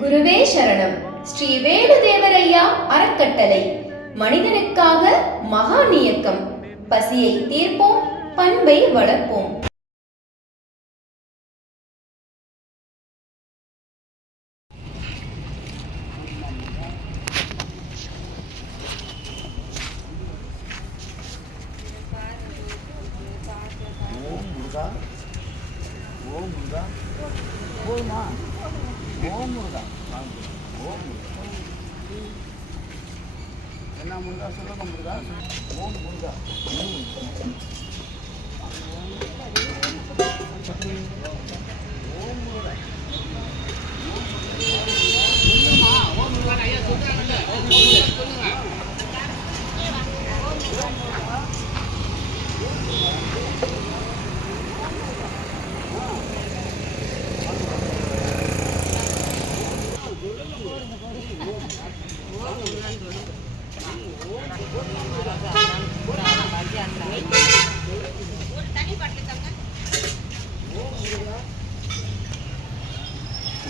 குருவே சரணம். ஸ்ரீ வேணுதேவரையா அறக்கட்டளை. மனிதனுக்காக மகா இயக்கம் பசியை தீர்ப்போம் பண்பை வளர்ப்போம் ஓம் முருகா ஓம் முருகா போதுமா ஓம் முருகா ஓம் முருகா என்ன முருகா? சொல்லுங்க முருகா. ஓம் முருகா ம். ஓம் முருகா சொல்லுமா ஓம் முருகா ஐயா சொல்றாங்கல்ல சொல்லுங்க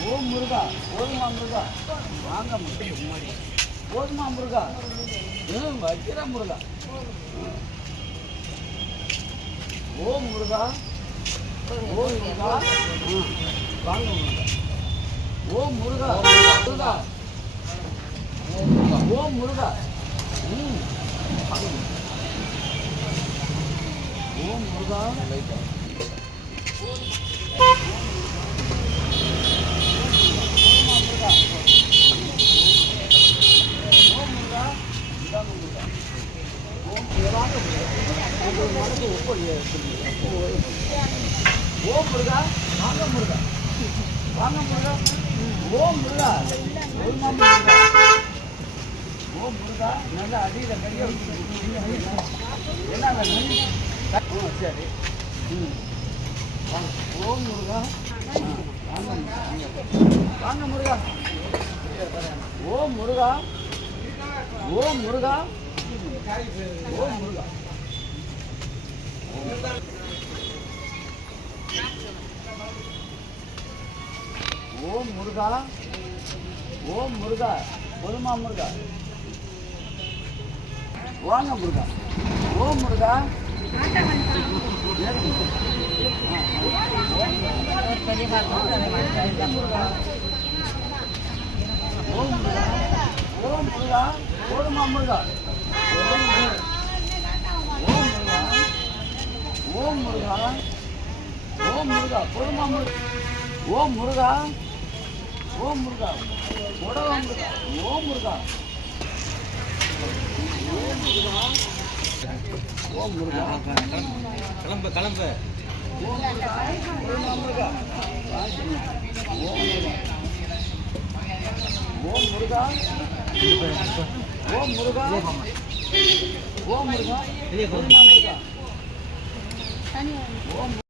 ஓம் முருகா. போதுமா முருகா வாங்க முருகா போதுமா முருகா ம் வைக்கிற முருகா ஓம் முருகா ஓம் முருகா வாங்க முருகா ஓம் முருகா முருகா ஓம் முருகா. ஓம் முருகா. ஓம் முருகா இதாங்க முருகா ஓம் முருகா உங்கள் மனது வாங்க முருகா வாங்க முருகா ஓம் முருகா ஓம் முருகா நல்லா அடியில் கையை என்ன வேணும் சரி ம் ஓம் முருகா. வாங்க முருகா ஓம் முருகா ஓம் முருகா ஓம் முருகா. ஓம் முருகா. ஓம் முருகா. பொதுமா முருகா. வாங்க முருகா. ஓ முருகா. ஓம் முருகா. ஓம் முருகா. போதுமா முருகா? ஓம் முருகா. ஓம் முருகா. ஓம் முருகா. போதுமா முருகா? ஓம் முருகா. ஓம் முருகா. உடவா முருகா ஓம் முருகா. ஓம் முருகா. ஓம் முருகா. கிளம்பு கிளம்பு ஓம் முருகா. ஓம் முருகா. ஓம் முருகா ஓம் முருகா ஓம்